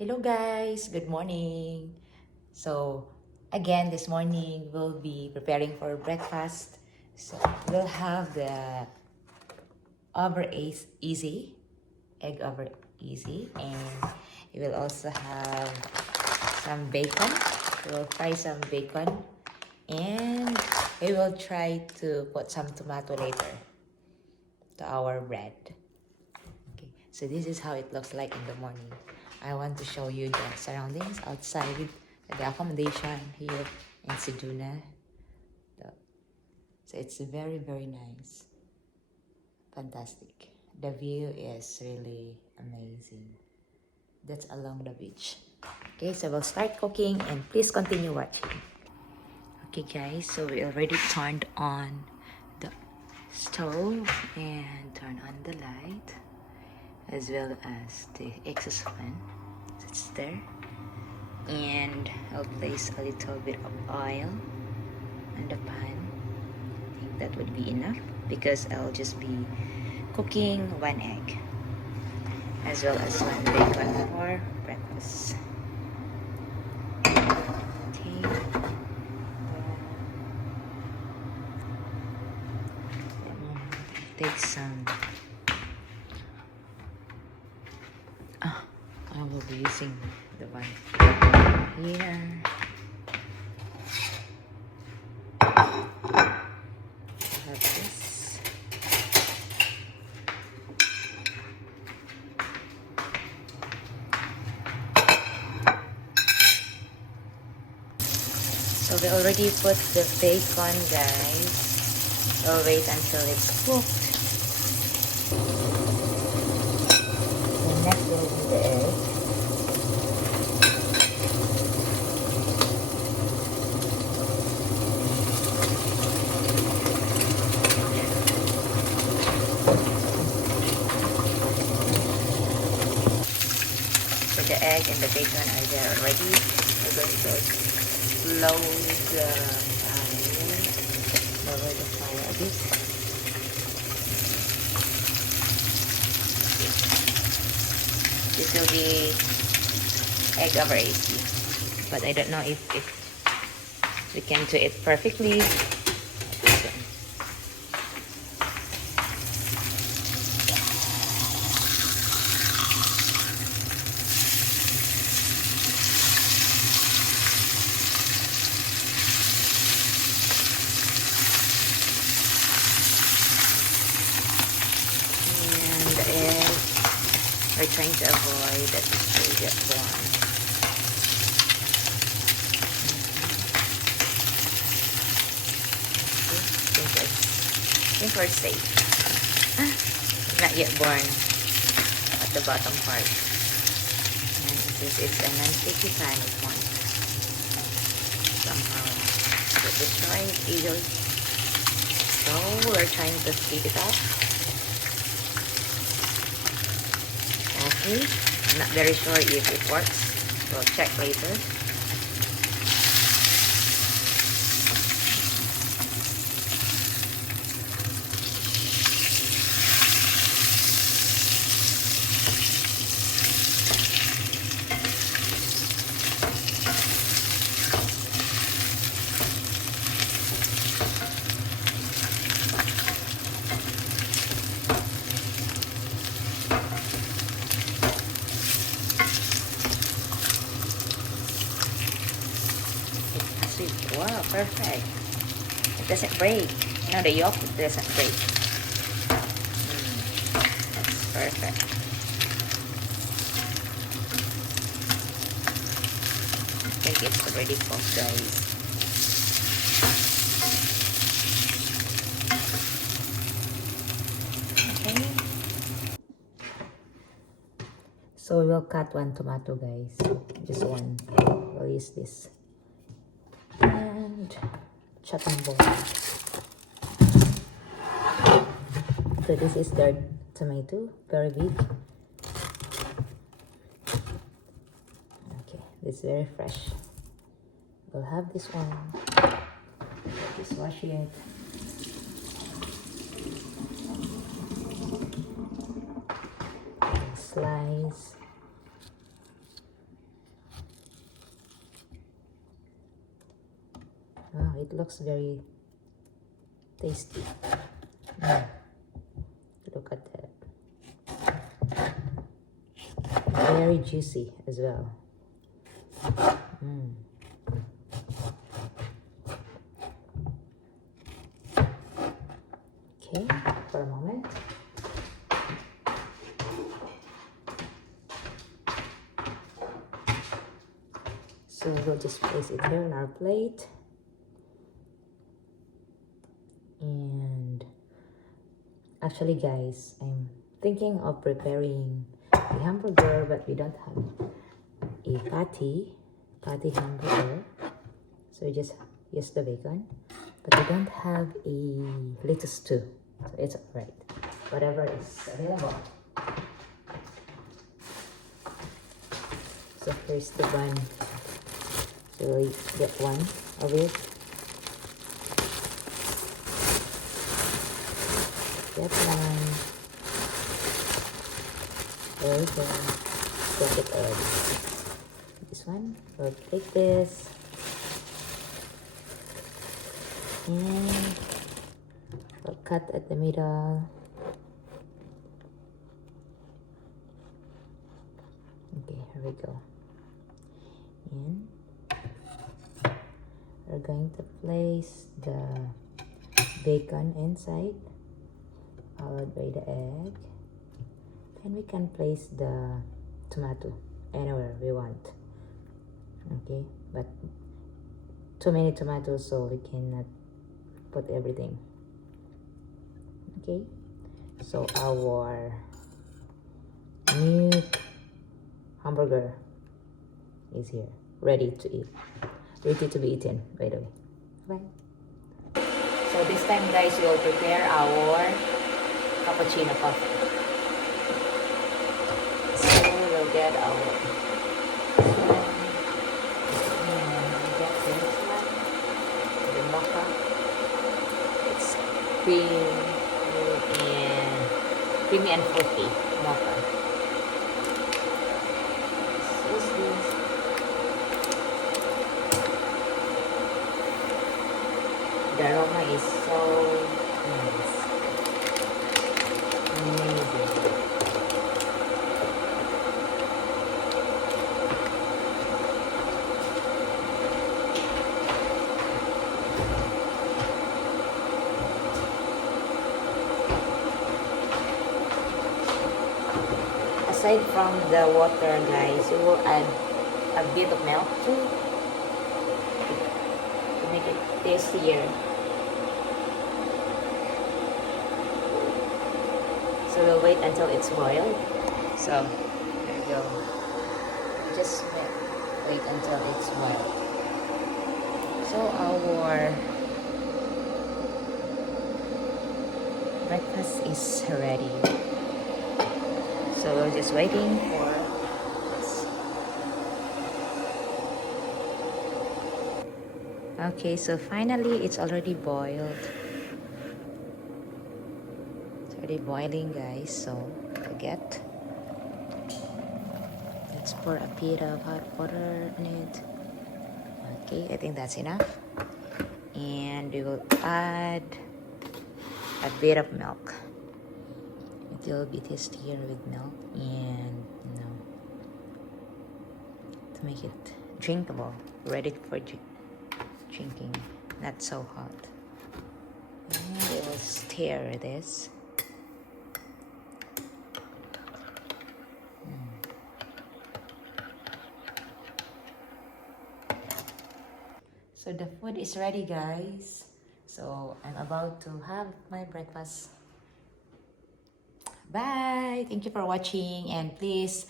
Hello guys, good morning. So again this morning we'll be preparing for breakfast. So we'll have the easy, egg over easy, and we will also have some bacon. We'll fry some bacon and we will try to put some tomato later to our bread. Okay, so this is how it looks like in the morning. I want to show you the surroundings outside the accommodation here in Ceduna. So it's very, very nice. Fantastic. The view is really amazing. That's along the beach. Okay, so we'll start cooking and please continue watching. Okay guys, so we already turned on the stove and turn on the light, as well as the exhaust fan. It's there, and I'll place a little bit of oil on the pan. I think that would be enough because I'll just be cooking one egg as well as one bacon for breakfast. Okay, take some. I will be using the one here. Have this. So we already put the bacon, guys. We'll wait until it's cooked. The next will be the egg. So the egg and the bacon are there already. We're going to lower the fire a bit. This will be egg over AC, but I don't know if we can do it perfectly. And the egg, we're trying to avoid that it will get warm. I think we're safe. Not yet born at the bottom part. And since it's a non-sticky pan, it won't somehow get destroyed easily. So we're trying to speed it up. Okay, I'm not very sure if it works. We'll check later. Wow, perfect. It doesn't break. You know, the yolk doesn't break. That's perfect. I think it's already cooked, guys. Okay. So we'll cut one tomato, guys. Just one. We'll use this. And chopping board. So this is the tomato, very big. Okay, this is very fresh. We'll have this one. Just wash it. Slice. it looks very tasty. Mm. Look at that. Very juicy as well. Mm. Okay, for a moment. So we'll just place it here on our plate. And actually guys, I'm thinking of preparing a hamburger, but we don't have a patty hamburger. So we just use the bacon. But we don't have a lettuce too. So it's alright. Whatever is available. So here's the bun. So we get one of it. Get one. There we go. Got it already. This one. We'll take this. And we'll cut at the middle. Okay, here we go. And we're going to place the bacon inside, followed by the egg. And we can place the tomato anywhere we want. Okay, but too many tomatoes, so we cannot put everything. Okay, so our new hamburger is here, ready to eat, ready to be eaten, by the way. Bye. So this time guys, we will prepare our cappuccino coffee. So we'll get our the mocha. It's creamy and fruity mocha. So this. The aroma is so nice. Amazing. Aside from the water guys, you will add a bit of milk too to make it tastier. So we'll wait until it's boiled. So there you go. Just wait until it's boiled. So our breakfast is ready. So we're just waiting for this. Okay, so finally it's already boiled. It's already boiling guys, so let's pour a bit of hot water in it. Okay, I think that's enough. And we will add a bit of milk. It will be tastier with milk, and to make it drinkable, ready for drinking, not so hot. And we will stir this. So the food is ready guys. So I'm about to have my breakfast. Bye. Thank you for watching, and please